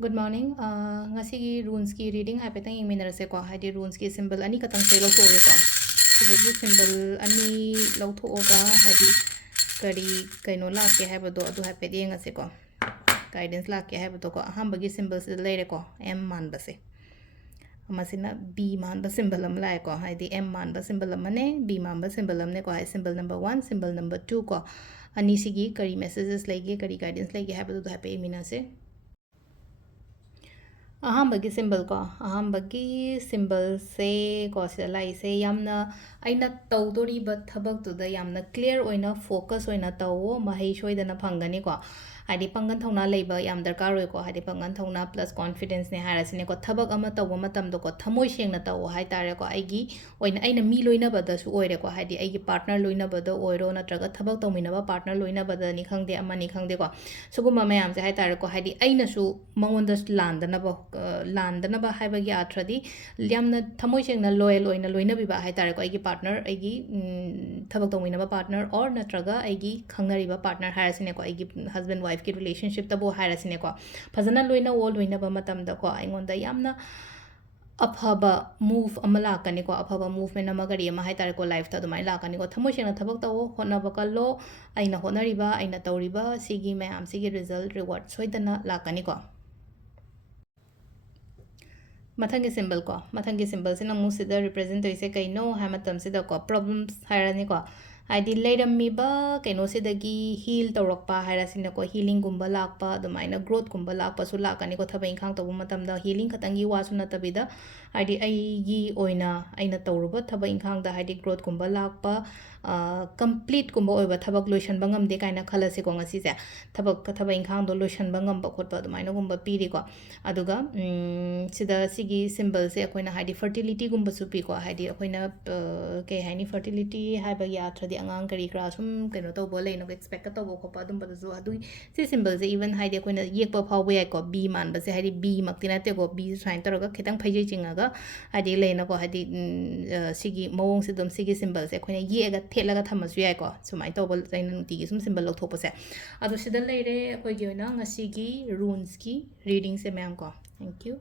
Good morning. Ngasigi runes ki reading haipetang ingminarase ko haidi runes ki symbol ani katang se lawthoge ko. Sidagi symbol ani lawthoga haidi kari kaino lakke haibado adu haipet yengase ko. Guidance lakke haibado ko ahambagi symbol se leire ko M manbase. Amasina B manba symbol am lai ko haidi M manba symbol amane B manba symbol amne ko hai symbol number 1 symbol number 2 ko ani sigi kari messages lege kari guidance lege haibado haipet iminase. अहमबगी symbol को अहमबगी symbol से को से लाई से यामना आइना तौदोरीब थबकतुदा यामना clear ओइना focus ओइना तवो महै सोइदना फंगनी को हादि पंगन थौना लेबा याम दरकार रोय को हादि पंगन थौना प्लस कॉन्फिडेंस ने हारासिने को थबक अमा तवो मतम दो को थमोय सेंगना तवो हाय तारे को आइगी ओइना आइना मी लोइना बदसु ओइरे को हादि आइगी पार्टनर लोइना बद ओइरो नत्रगा थबक तौमिनबा पार्टनर लोइना बद नि खंगदे अमा नि खंगदे को सुगुमा मयाम से हाय तारे को हादि आइनासु मंगोंदस लांदनबा हाइबगी आथ्रदि यामना थमोय सेंगना लॉयल ओइना लोइनबिबा हाय तारे को आइगी पार्टनर आइगी थबक तौमिनबा पार्टनर और नत्रगा आइगी खंगनरिबा पार्टनर हारासिने को आइगी हस्बैंड वाइफ की रिलेशनशिप तब हारासिने को फजना लोइना वो लोइनबा मतमदा को आइंगोंदा यामना अफबा मूव अमा लाकनी को अफबा मूवमेंट अमा गरी अमा हाइतारे को लाइफ ता दुमाई लाकनी को थमोय सेंगना थबक तवो होनबा कल्लो आइना होनरिबा आइना तौरिबा सिगी मैम सिगी रिजल्ट रिवॉर्ड सोइदना लाकनी को मथंगे सिंबल को मथंगे सिंबल से नमु सिदा रिप्रेजेंट तोइसे कइनो हाय मतम सिदा को प्रॉब्लम्स हायरानी को हाइदि लेरमीबा कइनो सिदगी हील तौरकपा हायरासिने को हीलिंग गुंबा लाकपा दुमाइना ग्रोथ गुंबा लाकपा सु लाकनी को थबा इंखांग तबु मतमदा हीलिंग खतंगी वासु नतबिदा हाइदि आइगी ओइना आइना तौरुबा थबा इंखांग दा हाइदि ग्रोथ गुंबा लाकपा कंप्लीट गुंबा ओइबा थबक लोइशन बंगम दे काइना खलसे को ngasi se थबक इंखांग दो लोइशन बंगम बखोट दुमाइना गुंबा पीरी को अदुगा सिदा सिगी सिंबल से अखोइना हाइदि फर्टिलिटी गुंबा सु पी को हाइदि अखोइना के हाइनी फर्टिलिटी हाइबा याथ्रदि अंगांग करी क्रा सुम कइनो तौबो लेनो एक्सपेक्ट तौबो खोपा दुम बदसु अदु सि सिंबल से इवन हाइदि अखोइना येकपा फावबो याइ को बी मानबा से हाइदि बी मक्ति नाते को बी साइन तौरगा खितंग फैजै चिंगागा हाइदि लेनो को हाइदि सिगी मवोंग से दम सिगी सिंबल से अखोइना येगा थेलगा थमसु याइ को सुमाइ तौबो जाइन नुतिगी सुम सिंबल लौथोपसे अदु सिदा लेरे अखोइगी ओइना ngasi की रून्स की रीडिंग से मैम को थैंक यू